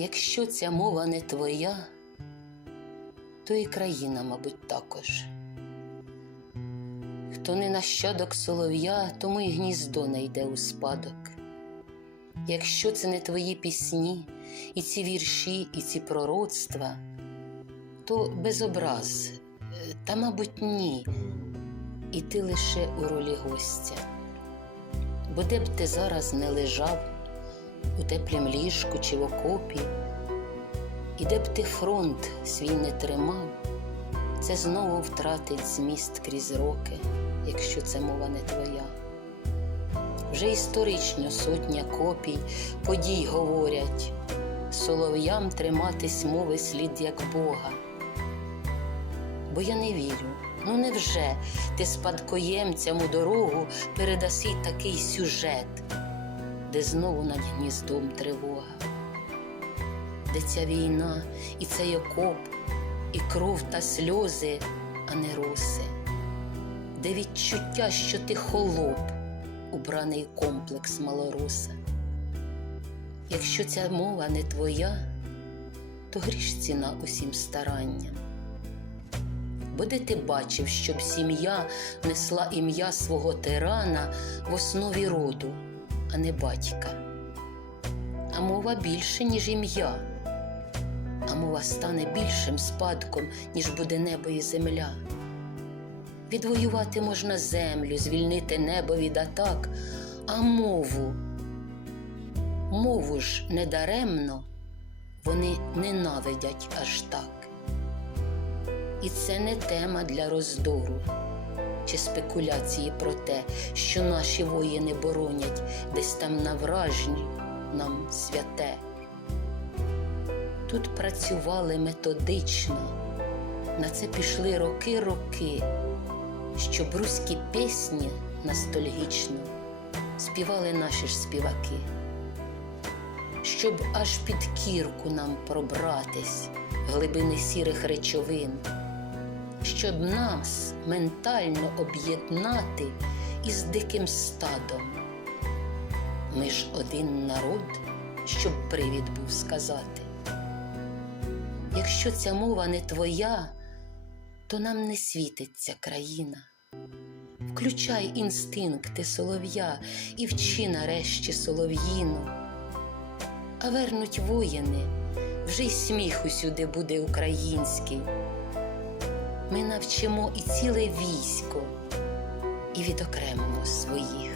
Якщо ця мова не твоя, то і країна, мабуть, також. Хто не нащадок солов'я, тому й гніздо не йде у спадок. Якщо це не твої пісні, і ці вірші, і ці пророцтва, то без образ, та, мабуть, ні, і ти лише у ролі гостя. Бо де б ти зараз не лежав, у теплім ліжку чи в окопі, і де б ти фронт свій не тримав, це знову втратить зміст крізь роки, якщо це мова не твоя. Вже історично сотня копій, подій говорять, солов'ям триматись мови слід як Бога. Бо я не вірю, ну невже ти спадкоємцям у дорогу передаси такий сюжет, де знову над гніздом тривога, де ця війна і цей окоп, і кров та сльози, а не роси, де відчуття, що ти холоп, убраний комплекс малороса. Якщо ця мова не твоя, то гріш ціна усім старанням. Бо де ти бачив, щоб сім'я несла ім'я свого тирана в основі роду, а не батька. А мова більше, ніж ім'я, а мова стане більшим спадком, ніж буде небо і земля. Відвоювати можна землю, звільнити небо від атак, а мову. Мову ж недаремно вони ненавидять аж так. І це не тема для роздору чи спекуляції про те, що наші воїни боронять десь там на вражні нам святе. Тут працювали методично, на це пішли роки-роки, щоб руські пісні ностальгічно співали наші ж співаки, щоб аж під кірку нам пробратись глибини сірих речовин, щоб нас ментально об'єднати із диким стадом. Ми ж один народ, щоб привід був сказати. Якщо ця мова не твоя, то нам не світиться країна. Включай інстинкти солов'я і вчи нарешті солов'їну. А вернуть воїни, вже й сміх усюди буде український. Ми навчимо і ціле військо, і відокремимо своїх.